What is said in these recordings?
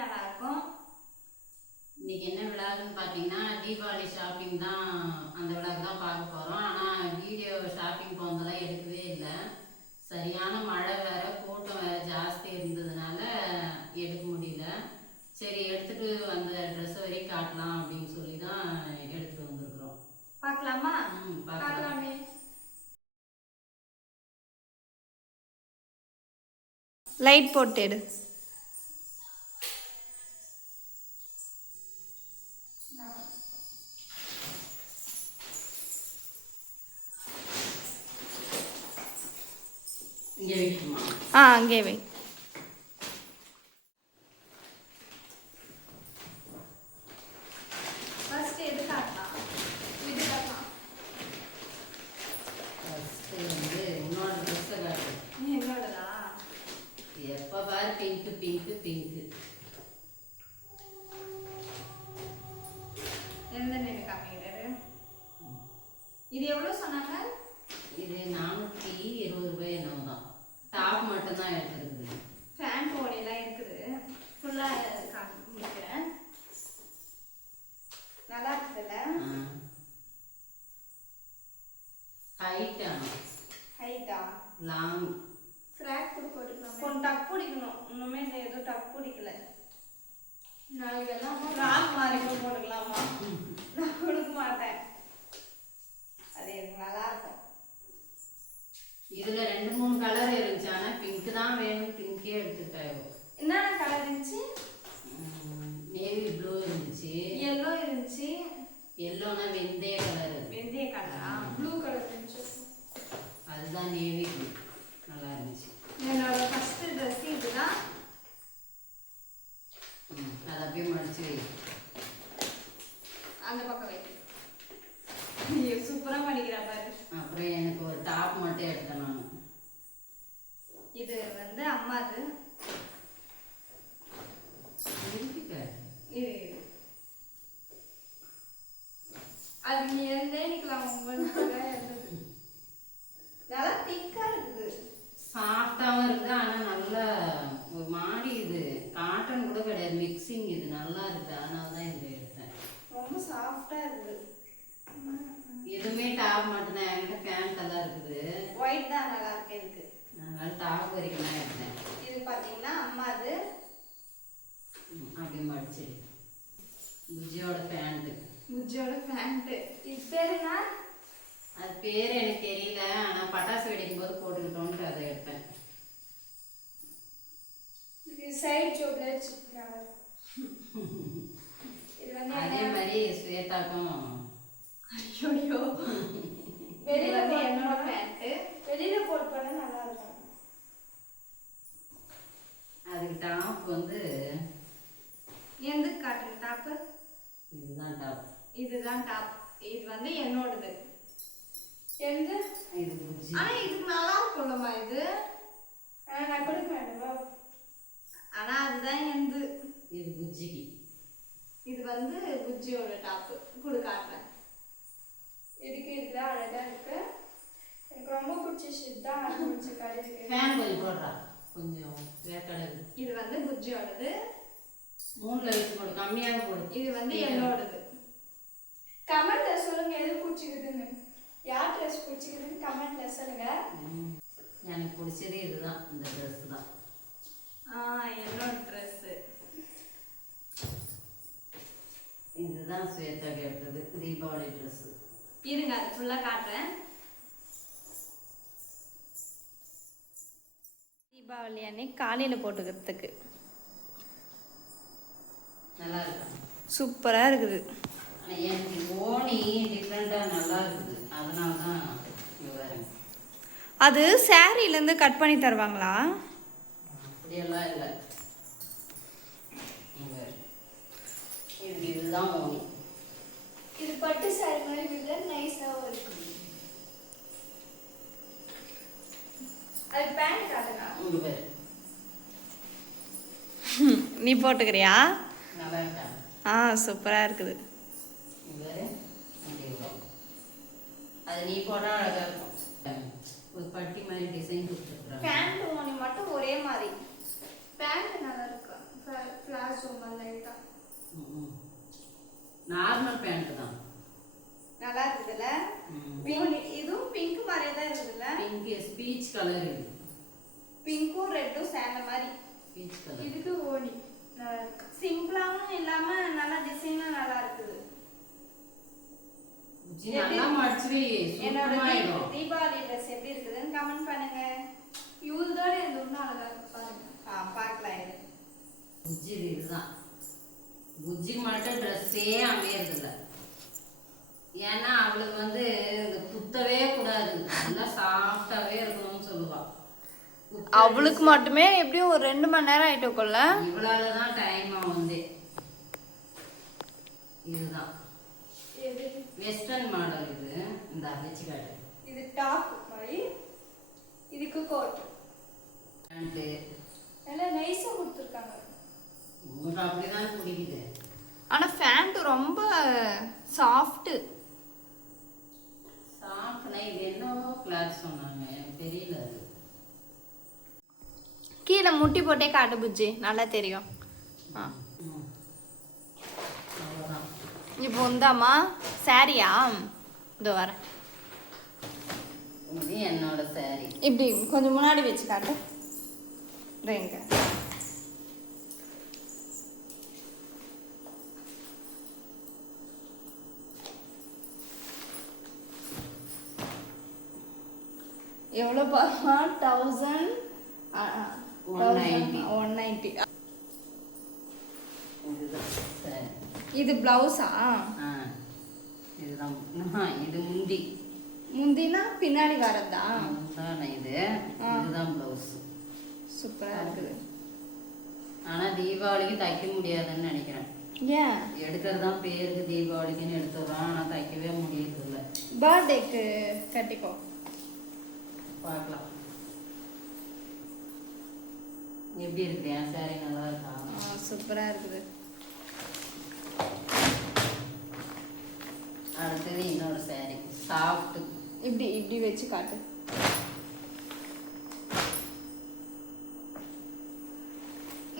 நல்லாயிருக்கும். இன்னைக்கு என்ன விழான்னு பார்த்தீங்கன்னா தீபாவளி ஷாப்பிங் தான். அந்த விழாக்கு தான் பார்க்க போகிறோம். ஆனால் வீடியோ ஷாப்பிங் போனதெல்லாம் எடுக்கவே இல்லை. சரியான மழை வேறு, கூட்டம் வேறு ஜாஸ்தி இருந்ததுனால எடுக்க முடியல. சரி, எடுத்துகிட்டு வந்த ட்ரெஸ் வரையும் காட்டலாம் அப்படின்னு சொல்லி தான் எடுத்துகிட்டு வந்துருக்குறோம். பார்க்கலாமா? பார்க்கலாமே. லைட் போட்டு எடு. அங்கே வை. Pink pink pink. எந்த நேரம் காமிக்கிறாரு? இது எவ்வளவு சொன்னாங்க? இது 420 ரூபாய் என்னவோ தான். டாப் மட்டும் தான் எடுத்துருக்குது. ஃபேன் போடையெல்லாம் இருக்குது. ஃபுல்லா காமிக்கிறேன். நல்லா இருக்குல்ல? ஹைட்டா லாங் ஃப்ராக் கூட போட்டுக்கலாம். கொஞ்சம் டக் பிடிக்கணும். இன்னுமே ஏதோ டக் பிடிக்கல. நாளைக்கு எல்லாம் ஃப்ராக் மாதிரி போட்டுக்கலாமா? நான் கொடுக்க மாட்டேன். அது எனக்கு நல்லா இருக்கும். இதுல 2-3 கலர் இருந்துச்சு. ஆனா பிங்க் தான் வேணும், பிங்கே எடுத்துட்டாயோ. என்னென்ன கலர் இருந்துச்சு? நேவி ப்ளூ இருந்துச்சு, எல்லோ இருந்துச்சு. எல்லோனா வெந்தய கலர். வெந்தய கலரா? ப்ளூ கலர் இருந்துச்சு. அதுதான் நேவி ப்ளூ. நல்லா இருந்துச்சு. என்னோட ஃபர்ஸ்ட் ட்ரெஸ் இதுதான். அதை அப்படியே மடிச்சு வை. அந்த பக்கம் வை. சூப்பரா பண்ணிக்கிறா பாரு. அப்புறம் எனக்கு ஒரு டாப் மட்டும் எடுத்தேன் நான். இது வந்து அம்மாது. இது அது நீ எழுந்திக்கலாம். நல்லா திக்கா இருக்குது. சாஃப்டாகவும் இருக்குது. ஆனால் நல்லா ஒரு மாதிரி இது காட்டன் கூட கிடையாது, மிக்சிங். இது நல்லா இருக்குது. அதனால தான் இது எடுத்தேன். ரொம்ப சாஃப்டா இருக்குது. எதுவுமே டாப் மட்டும்தான். என்கிட்ட பேண்ட் எல்லாம் இருக்குது. ஒயிட் தான் நல்லா இருக்கு எனக்கு. அதனால டாப் வரைக்கும் தான் எடுத்தேன். இது பார்த்தீங்கன்னா அம்மாது. அப்படி மடிச்சு புஜ்ஜியோட பேண்ட்டு. புஜ்ஜியோட பேண்ட்டு. இது பேர் என்ன? அது பேர் எனக்கு தெரியல. ஆனால் பட்டாசு வெடிக்கும் போது போட்டுக்கிட்டோன்ட்டு அதை எடுப்பேன். சைட் ஜோப்ல வச்சுருக்காங்க. அதே மாதிரி ஸ்வேதாக்கும். ஐயோ, வெளியில என்னோட பேண்ட்டு வெளியில போட்டு போனா நல்லா இருக்கும். அதுக்கு டாப் வந்து எந்த காட்டன் டாப்பு? இதுதான் டாப். இதுதான் டாப். இது வந்து என்னோடது. எந்த இது புஜ்ஜி. ஆனா இதுக்கு நல்லா இருக்கும்லமா இது. நான் கொடுக்க வேண்டாம். ஆனா அதுதான் எந்த. இது புஜ்ஜிக்கு. இது வந்து புஜ்ஜியோட டாப்பு. குடு காட்டுறேன். இதுக்கு இதுதான் அழகா இருக்கு. எனக்கு ரொம்ப பிடிச்ச ஷிட் தான். பிடிச்ச கடை இருக்கு. ஃபேன் கொஞ்சம் போடுறா, கொஞ்சம் வேக்கடை. இது வந்து புஜ்ஜியோடது. 3ல வச்சு போடு, கம்மியாக போடு. இது வந்து என்னோடது. கமெண்ட்ல சொல்லுங்க எது பிடிச்சிக்குதுன்னு. யார் ட்ரெஸ் பிடிச்சிக்குதுன்னு கமெண்ட்ல சொல்லுங்க. எனக்கு பிடிச்சது இதுதான், இந்த ட்ரெஸ் தான். என்னோட ட்ரெஸ் இதுதான் ஸ்வேதாக்கு எடுத்தது தீபாவளி ட்ரெஸ். இருங்க அது ஃபுல்லா காட்டுறேன். தீபாவளி அன்னைக்கு காலையில போட்டுக்கிறதுக்கு நல்லா இருக்கு. சூப்பரா இருக்குது. ஆனால் எனக்கு ஓனி டிஃப்ரெண்ட்டாக நல்லா இருக்குது. அதனால தான் அது சாரிலேருந்து கட் பண்ணி தருவாங்களா? அப்படியெல்லாம் இல்லை. இதுதான் ஓனி. இது பட்டு சாரி மாதிரி இல்லை, நைஸாகவும் இருக்குது. அது பேண்ட் காட்டுங்க. நீ போட்டுக்கிறியா? நல்லா இருக்கா? சூப்பராக இருக்குது. அது நீ போட்டா அழகா இருக்கும். ஒரு பட்டி மாதிரி டிசைன் கொடுத்துருக்குறாங்க. பேண்ட் ஓனி மட்டும் ஒரே மாதிரி. பேண்ட் நல்லா இருக்கு. பிளாசோ லைட்டா நார்மல் பேண்ட் தான். நல்லா இருக்குதுல்ல? இதுவும் பிங்க் மாதிரியே தான் இருக்குதுல்ல? பிங்க் ஸ்பீச் கலர் இது. பிங்க்கும் ரெட்டும் சேர்ந்த மாதிரி ஸ்பீச் கலர். இதுக்கு ஓனி சிம்பிளாவும் இல்லாம நல்லா டிசைனும் நல்லா இருக்குது. நல்லா மடிச்சு என்னோட சூப்பராயிடும். தீபாவளி ட்ரெஸ் எப்படி இருக்குதுன்னு கமெண்ட் பண்ணுங்க. இவளோட இந்த ஒன்றும் அழகா இருக்கு பாருங்க. பார்க்கலாம். இது புஜ்ஜி இதுதான். புஜ்ஜி மட்டும் ட்ரெஸ்ஸே அமையறதில்ல. ஏன்னா அவளுக்கு வந்து இந்த குத்தவே கூடாது, நல்லா சாஃப்டாவே இருக்கணும்னு சொல்லுவா. அவளுக்கு மட்டுமே எப்படியும் ஒரு 2 மணி நேரம் ஆயிட்டுக்குள்ள இவ்வளவுதான் டைம் ஆகுது. இதுதான் வெஸ்டர்ன் மாடல். இது இந்த அடிச்சு காட்டு. இது டாப் மாதிரி, இதுக்கு கோட் பேண்ட் எல்லாம் நைஸா கொடுத்துருக்காங்க. உங்களுக்கு அப்படிதான் பிடிக்குது. ஆனா பேண்ட் ரொம்ப சாஃப்ட். சாஃப்ட்னா இது என்னவோ கிளாத் சொன்னாங்க, எனக்கு தெரியல. அது கீழே முட்டி போட்டே காட்டு புஜ்ஜி, நல்லா தெரியும். இப்போ இந்தாம்மா சாரியா? இதோ வரேன். இது என்னோட சாரி. இப்படி கொஞ்சம் முன்னாடி வச்சு காட்டு. ரெங்க எவ்வளோ பாருமா? 190. இது பிளவுஸா? இதுதான். இது முந்தி. முந்தினா பின்னாடி வரதா? இதுதான் பிளவுஸ். சூப்பரா இருக்குது. ஆனா தீபாவளிக்கு தைக்க முடியாதுன்னு நினைக்கிறேன். ஏன்? எடுக்கிறது தான் பேருக்கு தீபாவளிக்குன்னு எடுத்துடுறோம், ஆனா தைக்கவே முடியறது இல்லை. பர்த்டேக்கு கட்டிக்கோ, பார்க்கலாம். எப்படி இருக்குது என் சாரி? நல்லா இருக்கா? சூப்பரா இருக்குது. அடுத்தது இன்னொரு சாரி சாஃப்ட். இப்படி இப்படி வச்சு காட்டு.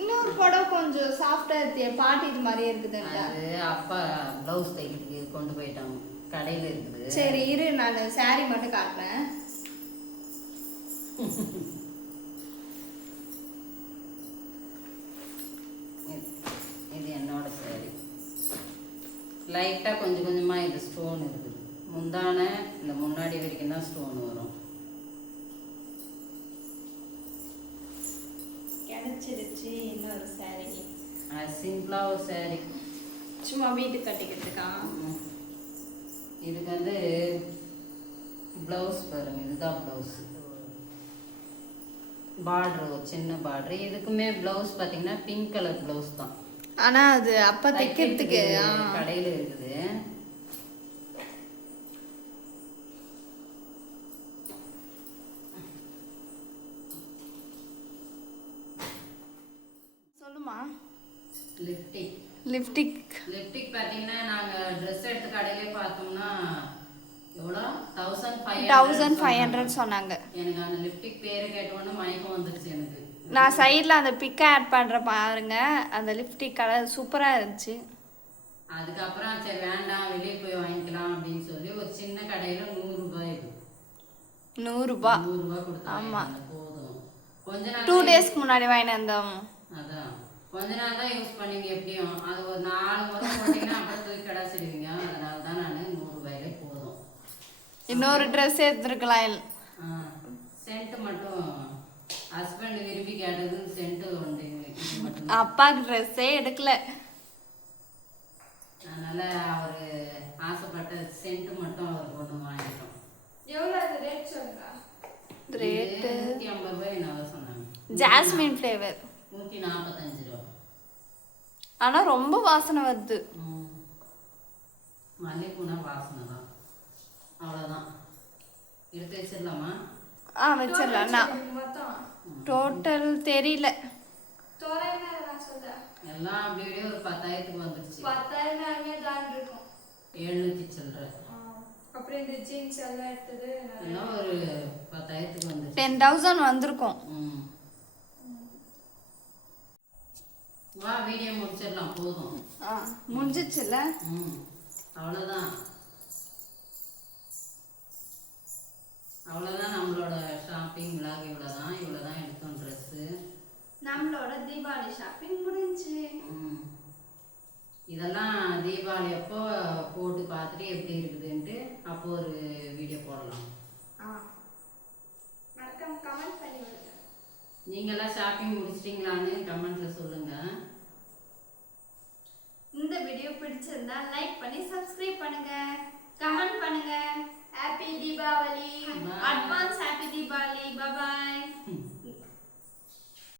இன்னொரு புடவை கொஞ்சம் சாஃப்டா இருக்கு, பாட்டி இது மாதிரியே இருக்குது. அது அப்பா ப்ளவுஸ் தைக்கிறதுக்கு கொண்டு போயிட்டாங்க, கடையில் இருக்குது. சரி இரு, நான் சாரி மட்டும் காட்டுறேன். இது என்னோட சாரி. லைட்டாக கொஞ்சம் கொஞ்சமாக இது ஸ்டோன் இருக்குது. முந்தான இந்த முன்னாடி வரைக்கும் தான் ஸ்டோன் வரும். கிடைச்சிருச்சு இன்னொரு சாரி. சிம்பிளாக ஒரு சாரி, சும்மா வீட்டுக்கு கட்டிக்கிறதுக்கா? இதுக்கு வந்து ப்ளவுஸ் பாருங்க, இதுதான் ப்ளவுஸ். பார்டர் ஒரு சின்ன பார்டர். இதுக்குமே ப்ளவுஸ் பார்த்தீங்கன்னா பிங்க் கலர் ப்ளவுஸ் தான். ஆனா அது அப்பா தைக்கிறதுக்கு கடையில் இருக்குது. சொல்லுமா. லிப்டிக். லிப்டிக் பார்த்தீங்கன்னா நாங்கள் ட்ரெஸ் எடுத்து கடையிலே பார்த்தோம்னா எவ்வளோ 1500 சொன்னாங்க. எனக்கு அந்த லிப்டிக் பேரை கேட்டோன்னே மயக்கம் வந்துருச்சு எனக்கு. நான் சைடில் அந்த பிக்கை ஆட் பண்ணுற பாருங்க, அந்த லிப்டிக் கலர் சூப்பராக இருந்துச்சு. அதுக்கப்புறம் சரி வேண்டாம் வெளியே போய் வாங்கிக்கலாம் அப்படின்னு சொல்லி ஒரு சின்ன கடையில் 100 ரூபாய். 100 ரூபாய் கொடுத்தா ஆமாம் போதும். கொஞ்ச நாள் 2 டேஸ்க்கு முன்னாடி வாங்கிட்டு வந்தோம். அதான் கொஞ்ச நாள் தான் யூஸ் பண்ணீங்க, எப்படியும் அது ஒரு 4 முறை போட்டிங்கன்னா அப்புறம் தூக்கி கடாச்சிடுவீங்க. அதனால தான் நான் 100 ரூபாயிலே போதும். இன்னொரு ட்ரெஸ் எடுத்துருக்கலாம். சென்ட் மட்டும் ஹஸ்பண்ட் விரும்பி கேட்டது சென்ட் ஒன்று மட்டும். அப்பாவுக்கு ட்ரெஸ்ஸே எடுக்கல, அதனால அவர் ஆசைப்பட்ட சென்ட் மட்டும் அவர் ஒன்று வாங்கிட்டோம். எவ்வளோ அது ரேட் சொல்லுங்க? ரேட்டு 150 ரூபாய் என்ன சொன்னாங்க. ஜாஸ்மின் ஃப்ளேவர் 145 ரூபா. ஆனால் ரொம்ப வாசனை வருது. மல்லிகைப்பூனா வாசனை தான், அவ்வளோதான். எடுத்து வச்சிடலாமா? வச்சிடலாம். டோட்டல் தெரியல, எல்லாம் அப்படி இப்படியே ஒரு 10,000க்கு வந்துருச்சு. 700 சில்லற. அப்புறம் இந்த ஜீன்ஸ் எல்லாம் எடுத்தது எல்லாம் ஒரு 10,000க்கு வந்துருச்சு. 10,000 வந்திருக்கும். வா போதும். முடிஞ்சிச்சுல. அவ்வளோதான். அவ்வளோதான் நம்மளோட ஷாப்பிங் விலாக். இவ்வளோதான் எடுத்தோம் ட்ரெஸ்ஸு. நம்மளோட தீபாவளி ஷாப்பிங் முடிஞ்சு. இதெல்லாம் தீபாவளி அப்போ போட்டு பார்த்துட்டு எப்படி இருக்குதுன்ட்டு அப்போ ஒரு வீடியோ போடலாம். கமெண்ட் பண்ணி விடுங்க. நீங்களாம் ஷாப்பிங் முடிச்சிட்டிங்களான்னு கமெண்ட்ல சொல்லுங்க. இந்த வீடியோ பிடிச்சிருந்தா லைக் பண்ணி சப்ஸ்கிரைப் பண்ணுங்க, கமெண்ட் பண்ணுங்க. Happy Deepavali, advance happy Deepavali. Bye by.